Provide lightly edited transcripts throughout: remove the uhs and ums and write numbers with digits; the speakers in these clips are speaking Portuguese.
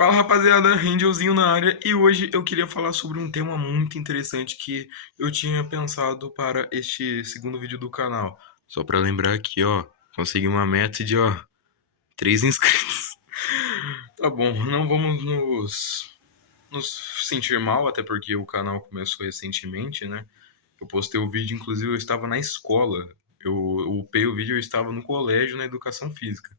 Fala rapaziada, Angelzinho na área e hoje eu queria falar sobre um tema muito interessante que eu tinha pensado para este segundo vídeo do canal. Só para lembrar aqui, ó, consegui uma meta de, ó, 3 inscritos. Tá bom, não vamos nos sentir mal, até porque o canal começou recentemente, né? Eu postei o vídeo, inclusive eu estava na escola. Eu upei o vídeo, eu estava no colégio, na educação física.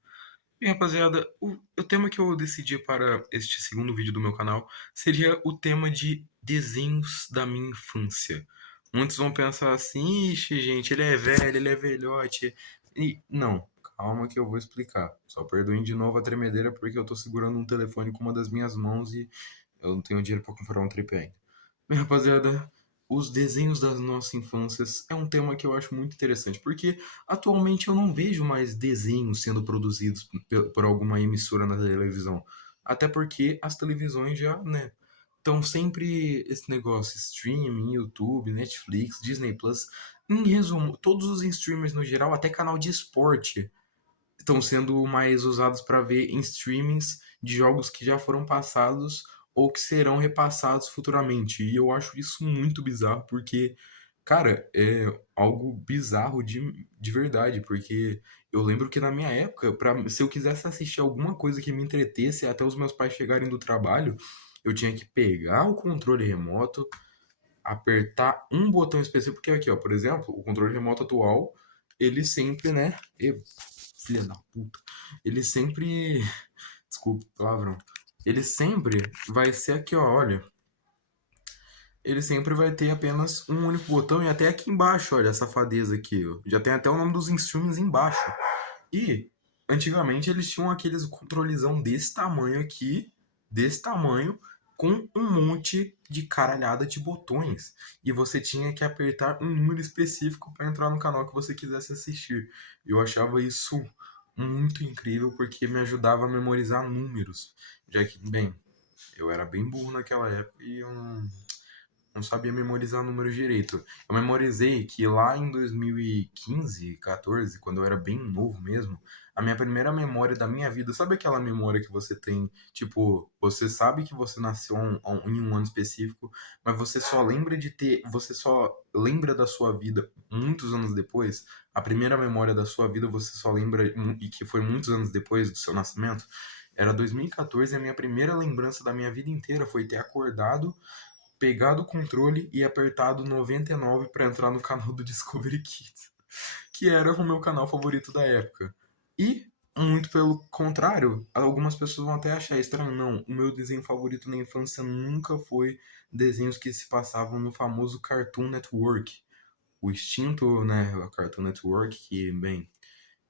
E rapaziada, o tema que eu decidi para este segundo vídeo do meu canal seria o tema de desenhos da minha infância. Muitos vão pensar assim, ixi, gente, ele é velho, ele é velhote. E não, calma que eu vou explicar. Só perdoem de novo a tremedeira porque eu tô segurando um telefone com uma das minhas mãos e eu não tenho dinheiro para comprar um tripé ainda. Bem, rapaziada, os desenhos das nossas infâncias é um tema que eu acho muito interessante, porque atualmente eu não vejo mais desenhos sendo produzidos por alguma emissora na televisão. Até porque as televisões já, né, estão sempre esse negócio, streaming, YouTube, Netflix, Disney Plus. Em resumo, todos os streamers no geral, até canal de esporte, estão sendo mais usados para ver em streamings de jogos que já foram passados ou que serão repassados futuramente. E eu acho isso muito bizarro, porque, cara, é algo bizarro de verdade, porque eu lembro que na minha época, se eu quisesse assistir alguma coisa que me entretesse até os meus pais chegarem do trabalho, eu tinha que pegar o controle remoto, apertar um botão específico, porque aqui, ó, por exemplo, o controle remoto atual, ele sempre, né, filha da puta. Ele sempre. Desculpa, palavrão. Ele sempre vai ser aqui, ó. Olha. Ele sempre vai ter apenas um único botão e até aqui embaixo, olha, a safadeza aqui. Ó. Já tem até o nome dos instrumentos embaixo. E antigamente eles tinham aqueles controlezão desse tamanho aqui, desse tamanho, com um monte de caralhada de botões. E você tinha que apertar um número específico para entrar no canal que você quisesse assistir. Eu achava isso muito incrível porque me ajudava a memorizar números. Já que, bem, eu era bem burro naquela época e eu não sabia memorizar números direito. Eu memorizei que lá em 2015, 14, quando eu era bem novo mesmo, a minha primeira memória da minha vida, sabe aquela memória que você tem, tipo, você sabe que você nasceu em um ano específico, mas você só lembra da sua vida muitos anos depois? A primeira memória da sua vida você só lembra e que foi muitos anos depois do seu nascimento? Era 2014 e a minha primeira lembrança da minha vida inteira foi ter acordado, pegado o controle e apertado 99 para entrar no canal do Discovery Kids, que era o meu canal favorito da época. E, muito pelo contrário, algumas pessoas vão até achar estranho. Não, o meu desenho favorito na infância nunca foi desenhos que se passavam no famoso Cartoon Network. O extinto, né, Cartoon Network, que, bem,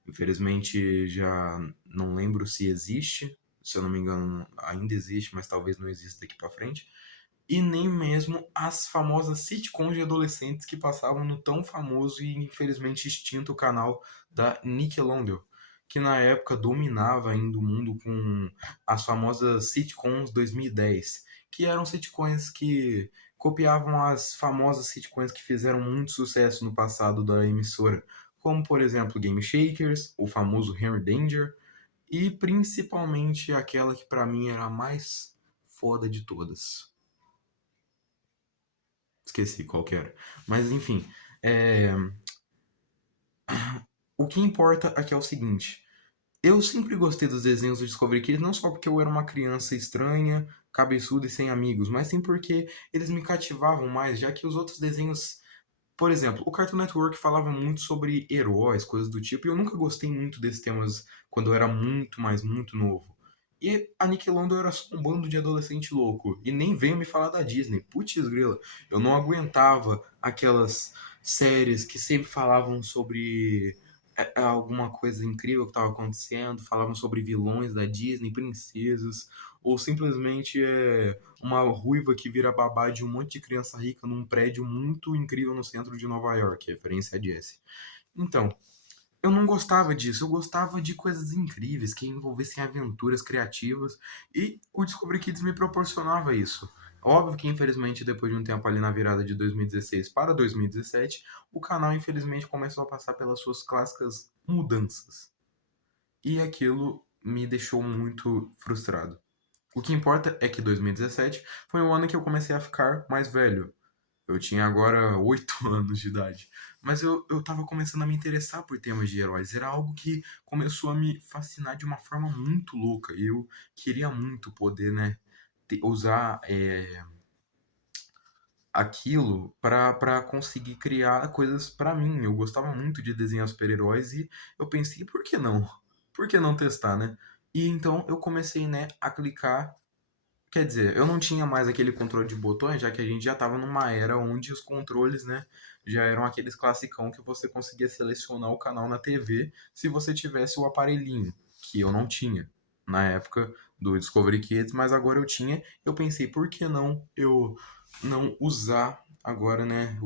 infelizmente já não lembro se existe. Se eu não me engano, ainda existe, mas talvez não exista daqui para frente e nem mesmo as famosas sitcoms de adolescentes que passavam no tão famoso e infelizmente extinto canal da Nickelodeon, que na época dominava ainda o mundo com as famosas sitcoms 2010, que eram sitcoms que copiavam as famosas sitcoms que fizeram muito sucesso no passado da emissora, como por exemplo Game Shakers, o famoso Henry Danger e principalmente aquela que para mim era a mais foda de todas. Esqueci qual que era. Mas enfim, é, o que importa aqui é o seguinte. Eu sempre gostei dos desenhos do Discovery Kids, não só porque eu era uma criança estranha, cabeçuda e sem amigos, mas sim porque eles me cativavam mais, já que os outros desenhos. Por exemplo, o Cartoon Network falava muito sobre heróis, coisas do tipo, e eu nunca gostei muito desses temas quando eu era muito, mais muito novo. E a Nickelodeon era só um bando de adolescente louco. E nem veio me falar da Disney. Putz grila, eu não aguentava aquelas séries que sempre falavam sobre alguma coisa incrível que estava acontecendo, falavam sobre vilões da Disney, princesas, ou simplesmente uma ruiva que vira babá de um monte de criança rica num prédio muito incrível no centro de Nova York, referência a Jessie. Então, eu não gostava disso, eu gostava de coisas incríveis que envolvessem aventuras criativas e o Discovery Kids me proporcionava isso. Óbvio que, infelizmente, depois de um tempo ali na virada de 2016 para 2017, o canal, infelizmente, começou a passar pelas suas clássicas mudanças. E aquilo me deixou muito frustrado. O que importa é que 2017 foi um ano que eu comecei a ficar mais velho. Eu tinha agora 8 anos de idade. Mas eu tava começando a me interessar por temas de heróis. Era algo que começou a me fascinar de uma forma muito louca. E eu queria muito poder, né, usar aquilo para conseguir criar coisas para mim. Eu gostava muito de desenhar super-heróis e eu pensei, por que não? Por que não testar, né? E então eu comecei, né, a clicar. Quer dizer, eu não tinha mais aquele controle de botões, já que a gente já estava numa era onde os controles, né, já eram aqueles classicão que você conseguia selecionar o canal na TV se você tivesse o aparelhinho, que eu não tinha na época do Discovery Kids, mas agora eu tinha. Eu pensei, por que não eu não usar agora, né,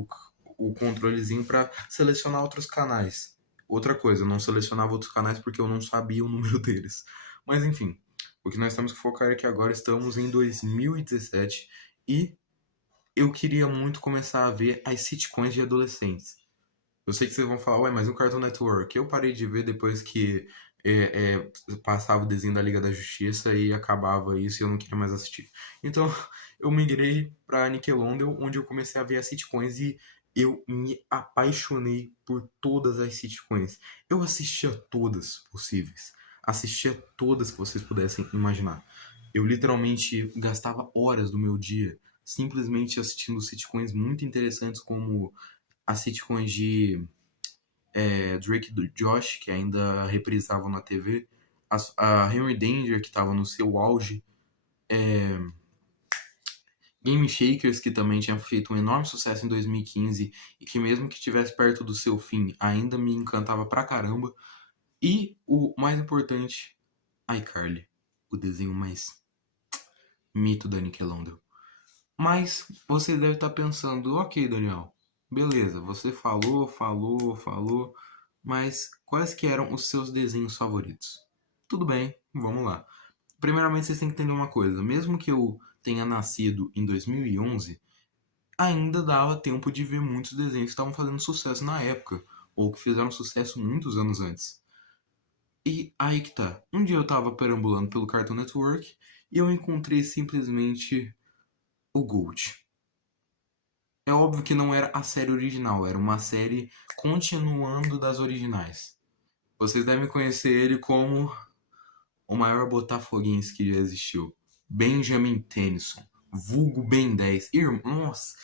o controlezinho para selecionar outros canais? Outra coisa, eu não selecionava outros canais porque eu não sabia o número deles. Mas enfim, o que nós temos que focar é que agora estamos em 2017 e eu queria muito começar a ver as sitcoms de adolescentes. Eu sei que vocês vão falar, ué, mas o Cartoon Network? Eu parei de ver depois que passava o desenho da Liga da Justiça e acabava isso e eu não queria mais assistir. Então eu migrei pra Nickelodeon, onde eu comecei a ver as sitcoms e eu me apaixonei por todas as sitcoms. Eu assistia todas possíveis. Assistia todas que vocês pudessem imaginar. Eu literalmente gastava horas do meu dia simplesmente assistindo sitcoms muito interessantes como as sitcoms de Drake e Josh, que ainda reprisavam na TV, a Henry Danger, que estava no seu auge, Game Shakers, que também tinha feito um enorme sucesso em 2015 e que mesmo que estivesse perto do seu fim, ainda me encantava pra caramba. E o mais importante, iCarly, o desenho mais mito da Nickelodeon. Mas você deve estar pensando, ok, Daniel, beleza, você falou, mas quais que eram os seus desenhos favoritos? Tudo bem, vamos lá. Primeiramente, vocês têm que entender uma coisa, mesmo que eu tenha nascido em 2011, ainda dava tempo de ver muitos desenhos que estavam fazendo sucesso na época, ou que fizeram sucesso muitos anos antes. E aí que tá, um dia eu tava perambulando pelo Cartoon Network e eu encontrei simplesmente o Gold. É óbvio que não era a série original, era uma série continuando das originais. Vocês devem conhecer ele como o maior botafoguense que já existiu. Benjamin Tennyson, vulgo Ben 10. Irmão, nossa,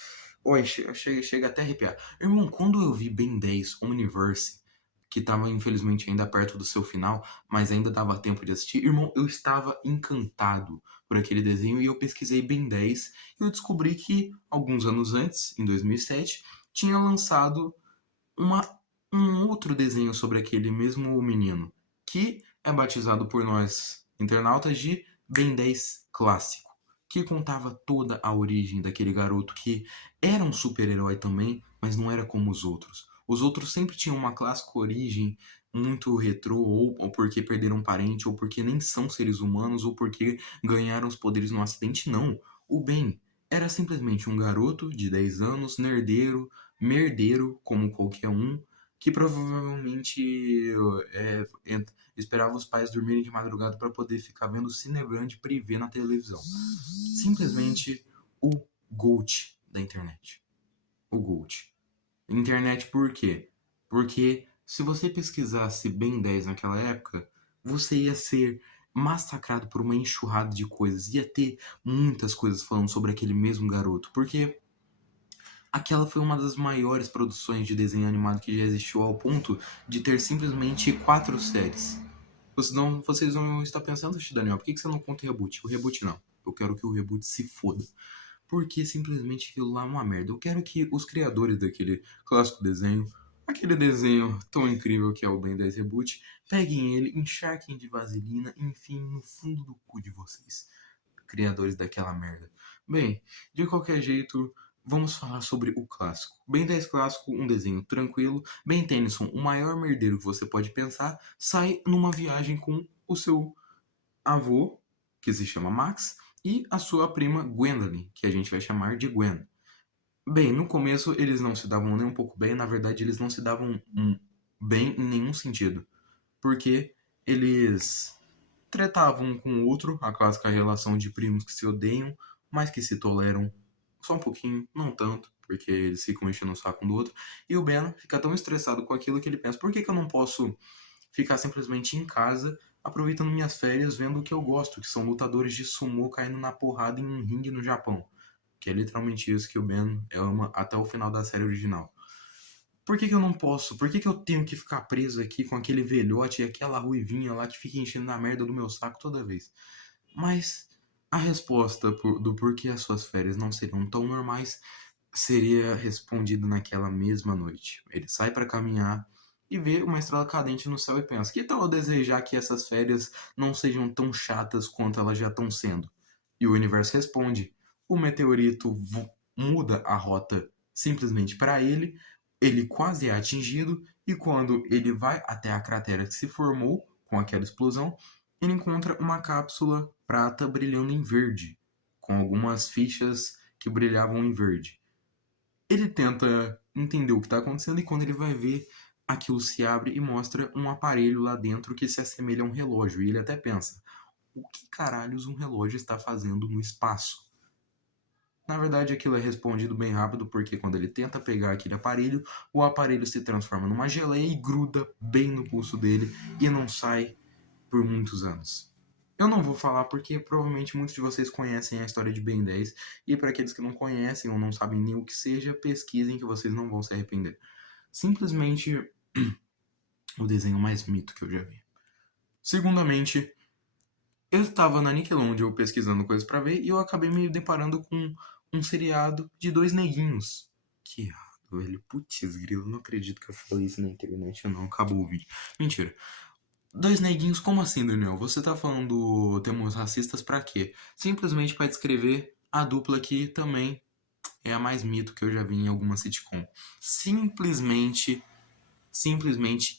oi, chega até a arrepiar. Irmão, quando eu vi Ben 10 Omniverse, que estava infelizmente ainda perto do seu final, mas ainda dava tempo de assistir, irmão, eu estava encantado por aquele desenho e eu pesquisei Ben 10 e eu descobri que alguns anos antes, em 2007, tinha lançado uma, um outro desenho sobre aquele mesmo menino, que é batizado por nós internautas de Ben 10 Clássico, que contava toda a origem daquele garoto que era um super-herói também, mas não era como os outros. Os outros sempre tinham uma clássica origem muito retrô, ou porque perderam um parente, ou porque nem são seres humanos, ou porque ganharam os poderes num acidente. Não. O Ben era simplesmente um garoto de 10 anos, nerdeiro, merdeiro, como qualquer um, que provavelmente esperava os pais dormirem de madrugada para poder ficar vendo Cinebrand privê na televisão. Simplesmente o GOAT da internet. O GOAT. Internet por quê? Porque se você pesquisasse Ben 10 naquela época, você ia ser massacrado por uma enxurrada de coisas. Ia ter muitas coisas falando sobre aquele mesmo garoto. Porque aquela foi uma das maiores produções de desenho animado que já existiu ao ponto de ter simplesmente 4 séries. Vocês vão estar pensando, Daniel, por que você não conta o reboot? O reboot não. Eu quero que o reboot se foda. Porque simplesmente aquilo lá é uma merda. Eu quero que os criadores daquele clássico desenho, aquele desenho tão incrível que é o Ben 10 Reboot, peguem ele, encharquem de vaselina e enfim no fundo do cu de vocês, criadores daquela merda. Bem, de qualquer jeito, vamos falar sobre o clássico. Ben 10 Clássico, um desenho tranquilo. Ben Tennyson, o maior merdeiro que você pode pensar, sai numa viagem com o seu avô, que se chama Max, e a sua prima Gwendolyn, que a gente vai chamar de Gwen. Bem, no começo eles não se davam nem um pouco bem, na verdade eles não se davam bem em nenhum sentido, porque eles tretavam um com o outro, a clássica relação de primos que se odeiam, mas que se toleram só um pouquinho, não tanto, porque eles ficam enchendo o saco um do outro. E o Ben fica tão estressado com aquilo que ele pensa: por que eu não posso ficar simplesmente em casa, aproveitando minhas férias, vendo o que eu gosto, que são lutadores de sumô caindo na porrada em um ringue no Japão? Que é literalmente isso que o Ben ama até o final da série original. Por que eu não posso? Por que eu tenho que ficar preso aqui com aquele velhote e aquela ruivinha lá que fica enchendo na merda do meu saco toda vez? Mas a resposta do porquê as suas férias não seriam tão normais seria respondida naquela mesma noite. Ele sai para caminhar e vê uma estrela cadente no céu e pensa: que tal eu desejar que essas férias não sejam tão chatas quanto elas já estão sendo? E o universo responde: o meteorito muda a rota simplesmente para ele, ele quase é atingido, e quando ele vai até a cratera que se formou com aquela explosão, ele encontra uma cápsula prata brilhando em verde, com algumas fichas que brilhavam em verde. Ele tenta entender o que está acontecendo e quando ele vai ver, aquilo se abre e mostra um aparelho lá dentro que se assemelha a um relógio. E ele até pensa: o que caralhos um relógio está fazendo no espaço? Na verdade, aquilo é respondido bem rápido, porque quando ele tenta pegar aquele aparelho, o aparelho se transforma numa geleia e gruda bem no pulso dele e não sai por muitos anos. Eu não vou falar porque provavelmente muitos de vocês conhecem a história de Ben 10, e para aqueles que não conhecem ou não sabem nem o que seja, pesquisem que vocês não vão se arrepender. Simplesmente o desenho mais mito que eu já vi. Segundamente, eu estava na Nickelodeon pesquisando coisas para ver e eu acabei me deparando com um seriado de dois neguinhos. Que errado, velho. Putz, grilo, não acredito que eu falei isso na internet. Não, acabou o vídeo. Mentira. Dois neguinhos, como assim, Daniel? Você tá falando termos racistas pra quê? Simplesmente pra descrever a dupla que também é a mais mito que eu já vi em alguma sitcom. Simplesmente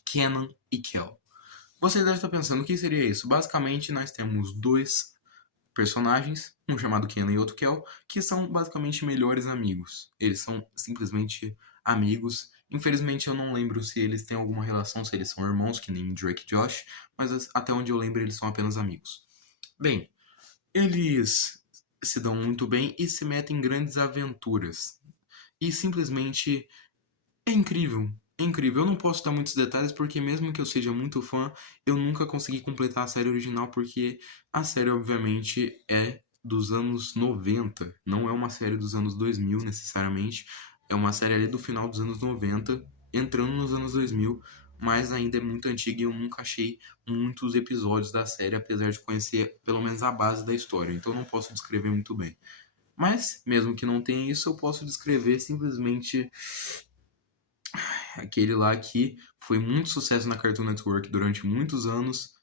Kenan e Kel. Você deve estar pensando, o que seria isso? Basicamente, nós temos dois personagens, um chamado Kenan e outro Kel, que são basicamente melhores amigos. Eles são simplesmente amigos. Infelizmente eu não lembro se eles têm alguma relação, se eles são irmãos, que nem Drake e Josh, mas até onde eu lembro eles são apenas amigos. Bem, eles se dão muito bem e se metem em grandes aventuras. E simplesmente é incrível. É incrível. Eu não posso dar muitos detalhes porque mesmo que eu seja muito fã, eu nunca consegui completar a série original porque a série obviamente é dos anos 90, não é uma série dos anos 2000 necessariamente, é uma série ali do final dos anos 90, entrando nos anos 2000, mas ainda é muito antiga e eu nunca achei muitos episódios da série, apesar de conhecer pelo menos a base da história, então eu não posso descrever muito bem. Mas, mesmo que não tenha isso, eu posso descrever simplesmente aquele lá que foi muito sucesso na Cartoon Network durante muitos anos,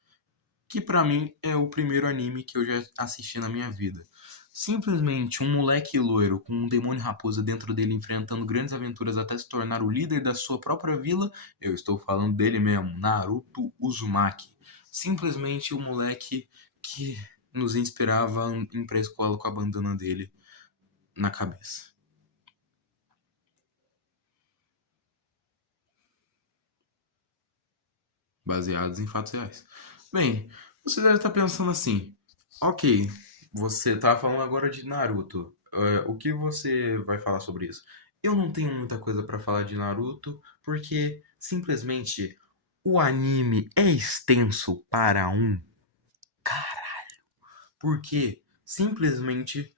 que pra mim é o primeiro anime que eu já assisti na minha vida. Simplesmente um moleque loiro com um demônio raposa dentro dele enfrentando grandes aventuras até se tornar o líder da sua própria vila. Eu estou falando dele mesmo, Naruto Uzumaki. Simplesmente o moleque que nos inspirava em ir pra escola com a bandana dele na cabeça. Baseados em fatos reais. Bem, você deve estar pensando assim: ok, você tá falando agora de Naruto. O que você vai falar sobre isso? Eu não tenho muita coisa para falar de Naruto, porque simplesmente o anime é extenso para um. Porque simplesmente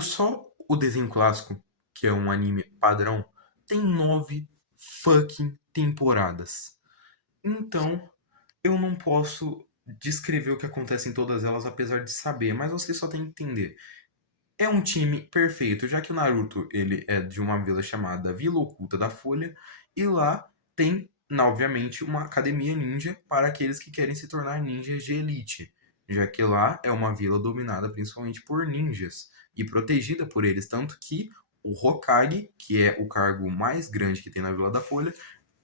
só o desenho clássico, que é um anime padrão, tem 9 fucking temporadas. Então, eu não posso descrever o que acontece em todas elas, apesar de saber, mas você só tem que entender. É um time perfeito, já que o Naruto ele é de uma vila chamada Vila Oculta da Folha, e lá tem, obviamente, uma academia ninja para aqueles que querem se tornar ninjas de elite, já que lá é uma vila dominada principalmente por ninjas e protegida por eles, tanto que o Hokage, que é o cargo mais grande que tem na Vila da Folha,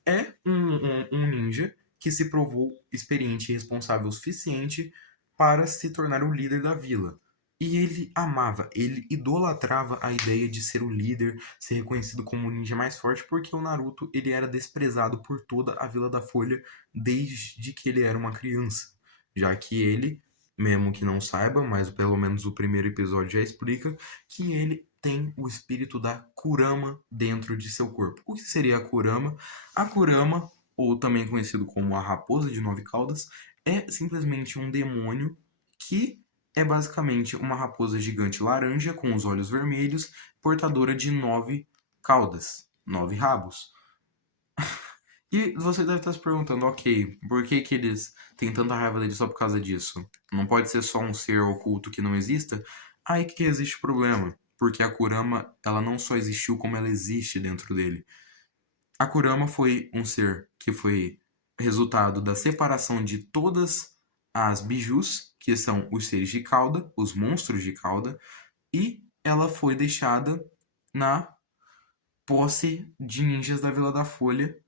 é um ninja que se provou experiente e responsável o suficiente para se tornar o líder da vila. E ele amava, ele idolatrava a ideia de ser o líder, ser reconhecido como o ninja mais forte, porque o Naruto ele era desprezado por toda a Vila da Folha desde que ele era uma criança. já que ele, mesmo que não saiba, mas pelo menos o primeiro episódio já explica, que ele tem o espírito da Kurama dentro de seu corpo. O que seria a Kurama? A Kurama, ou também conhecido como a Raposa de Nove Caudas, é simplesmente um demônio que é basicamente uma raposa gigante laranja com os olhos vermelhos, portadora de 9 caudas, 9 rabos. E você deve estar se perguntando, ok, por que que eles têm tanta raiva dele só por causa disso? Não pode ser só um ser oculto que não exista? Aí que existe o problema, porque a Kurama, ela não só existiu, como ela existe dentro dele. A Kurama foi um ser que foi resultado da separação de todas as bijus, que são os seres de cauda, os monstros de cauda, e ela foi deixada na posse de ninjas da Vila da Folha,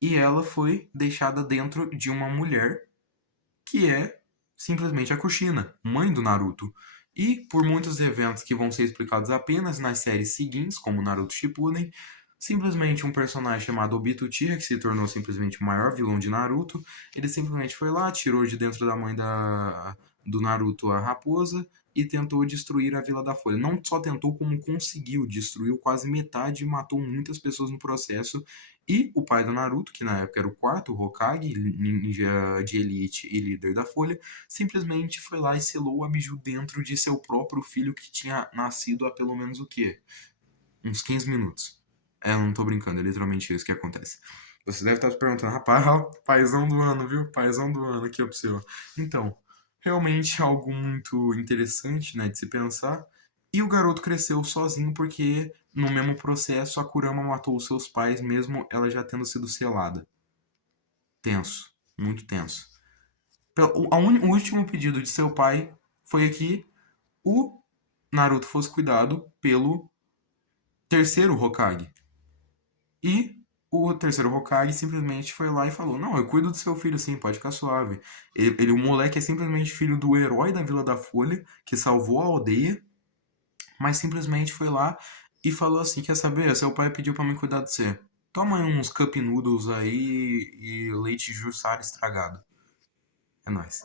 e ela foi deixada dentro de uma mulher que é simplesmente a Kushina, mãe do Naruto. E por muitos eventos que vão ser explicados apenas nas séries seguintes, como Naruto Shippuden, simplesmente um personagem chamado Obito Uchiha, que se tornou simplesmente o maior vilão de Naruto, ele simplesmente foi lá, tirou de dentro da mãe do Naruto a raposa e tentou destruir a Vila da Folha. Não só tentou, como conseguiu, destruiu quase metade e matou muitas pessoas no processo. E o pai do Naruto, que na época era o quarto Hokage, ninja de elite e líder da Folha, simplesmente foi lá e selou a Biju dentro de seu próprio filho que tinha nascido há pelo menos o quê? Uns 15 minutos. Eu não tô brincando, é literalmente isso que acontece. Você deve estar se perguntando, rapaz, ó, paizão do ano, viu? Paizão do ano aqui, ó, pro seu. Então, realmente é algo muito interessante, né, de se pensar. E o garoto cresceu sozinho porque, no mesmo processo, a Kurama matou os seus pais, mesmo ela já tendo sido selada. Tenso, muito tenso. O último pedido de seu pai foi que o Naruto fosse cuidado pelo terceiro Hokage. E o terceiro Hokage simplesmente foi lá e falou: Não, eu cuido do seu filho sim, pode ficar suave. O moleque é simplesmente filho do herói da Vila da Folha, que salvou a aldeia, mas simplesmente foi lá e falou assim: Quer saber? Seu pai pediu pra mim cuidar de você. Toma aí uns cup noodles aí e leite Jussara estragado. É nóis.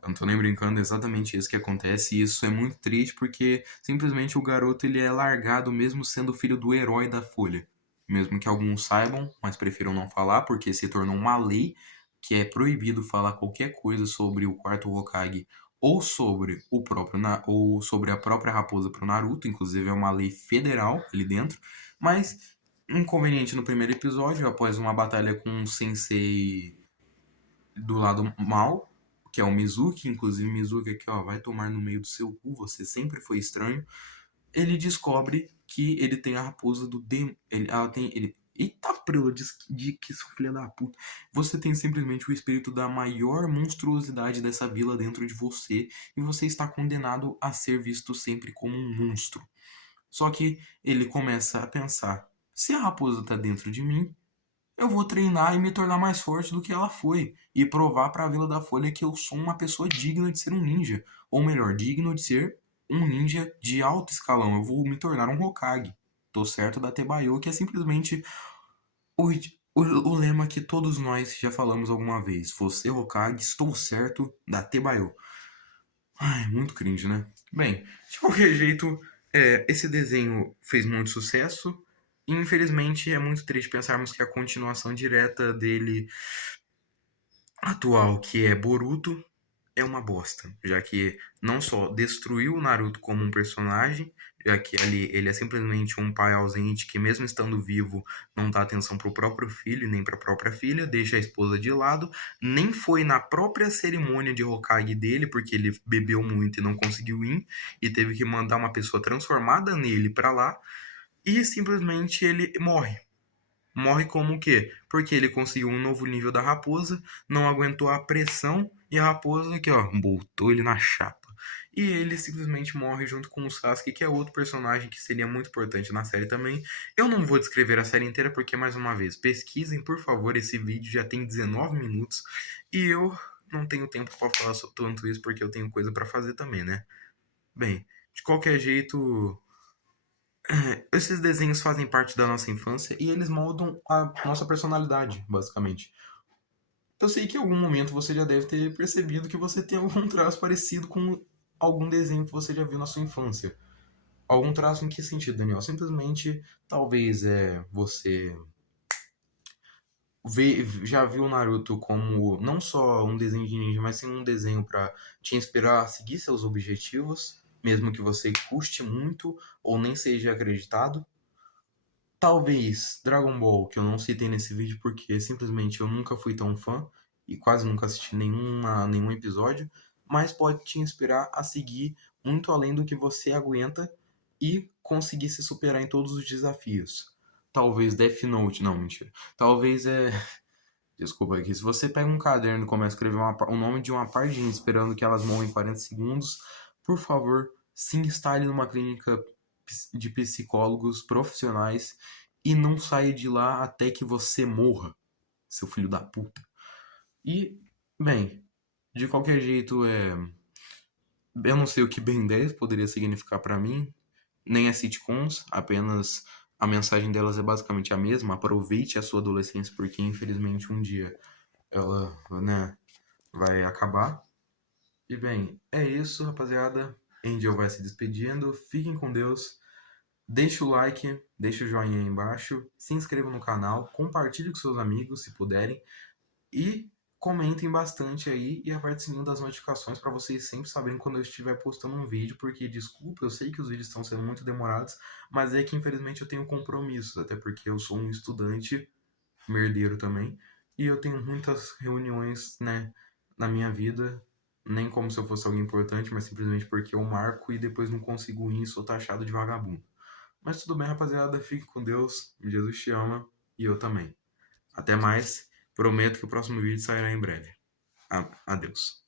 Eu não tô nem brincando, é exatamente isso que acontece. E isso é muito triste porque simplesmente o garoto ele é largado mesmo sendo filho do herói da Folha. Mesmo que alguns saibam, mas prefiram não falar porque se tornou uma lei que é proibido falar qualquer coisa sobre o quarto Hokage ou sobre o próprio ou sobre a própria raposa pro Naruto, inclusive é uma lei federal ali dentro, mas inconveniente no primeiro episódio, após uma batalha com um sensei do lado mal, que é o Mizuki, inclusive Mizuki aqui, ó, vai tomar no meio do seu cu, você sempre foi estranho. Ele descobre que ele tem a raposa do demônio. Ela tem. Eita, prela de que sou filha da puta. Você tem simplesmente o espírito da maior monstruosidade dessa vila dentro de você. E você está condenado a ser visto sempre como um monstro. Só que ele começa a pensar: se a raposa está dentro de mim, eu vou treinar e me tornar mais forte do que ela foi e provar para a Vila da Folha que eu sou uma pessoa digna de ser um ninja, ou melhor, digno de ser um ninja de alto escalão. Eu vou me tornar um Hokage. Tô certo da Tebayo, que é simplesmente o, o lema que todos nós já falamos alguma vez. Você, Hokage, estou certo da Tebayo. Ai, muito cringe, né? Bem, de qualquer jeito, esse desenho fez muito sucesso. E infelizmente é muito triste pensarmos que a continuação direta dele atual, que é Boruto, é uma bosta, já que não só destruiu o Naruto como um personagem, já que ali ele é simplesmente um pai ausente que mesmo estando vivo não dá atenção pro próprio filho nem pra própria filha, deixa a esposa de lado, nem foi na própria cerimônia de Hokage dele, porque ele bebeu muito e não conseguiu ir, e teve que mandar uma pessoa transformada nele pra lá, e simplesmente ele morre. Morre como o quê? Porque ele conseguiu um novo nível da raposa, não aguentou a pressão e a raposa aqui, ó, botou ele na chapa. E ele simplesmente morre junto com o Sasuke, que é outro personagem que seria muito importante na série também. Eu não vou descrever a série inteira porque, mais uma vez, pesquisem, por favor, esse vídeo já tem 19 minutos e eu não tenho tempo para falar tanto isso porque eu tenho coisa para fazer também, né? Bem, de qualquer jeito, esses desenhos fazem parte da nossa infância e eles moldam a nossa personalidade, basicamente. Eu sei que em algum momento você já deve ter percebido que você tem algum traço parecido com algum desenho que você já viu na sua infância. Algum traço em que sentido, Daniel? Simplesmente, talvez você já viu o Naruto como não só um desenho de ninja, mas sim um desenho para te inspirar a seguir seus objetivos, mesmo que você custe muito ou nem seja acreditado. Talvez Dragon Ball, que eu não citei nesse vídeo porque simplesmente eu nunca fui tão fã e quase nunca assisti nenhum episódio, mas pode te inspirar a seguir muito além do que você aguenta e conseguir se superar em todos os desafios. Talvez Death Note, não, mentira. Talvez Desculpa aqui. Se você pega um caderno e começa a escrever o nome de uma página esperando que elas morram em 40 segundos, por favor, se instale numa clínica de psicólogos profissionais e não saia de lá até que você morra, seu filho da puta. E, bem, de qualquer jeito, eu não sei o que Ben 10 poderia significar pra mim, nem as sitcoms, apenas a mensagem delas é basicamente a mesma. Aproveite a sua adolescência, porque infelizmente um dia ela, né, vai acabar. E bem, é isso, rapaziada. Angel vai se despedindo. Fiquem com Deus. Deixa o like, deixa o joinha aí embaixo, se inscreva no canal, compartilhe com seus amigos se puderem e comentem bastante aí e aperte o sininho das notificações para vocês sempre saberem quando eu estiver postando um vídeo, porque desculpa, eu sei que os vídeos estão sendo muito demorados, mas é que infelizmente eu tenho compromissos, até porque eu sou um estudante merdeiro também e eu tenho muitas reuniões, né, na minha vida, nem como se eu fosse alguém importante, mas simplesmente porque eu marco e depois não consigo ir e sou taxado de vagabundo. Mas tudo bem, rapaziada. Fique com Deus. Jesus te ama. E eu também. Até mais. Prometo que o próximo vídeo sairá em breve. Adeus.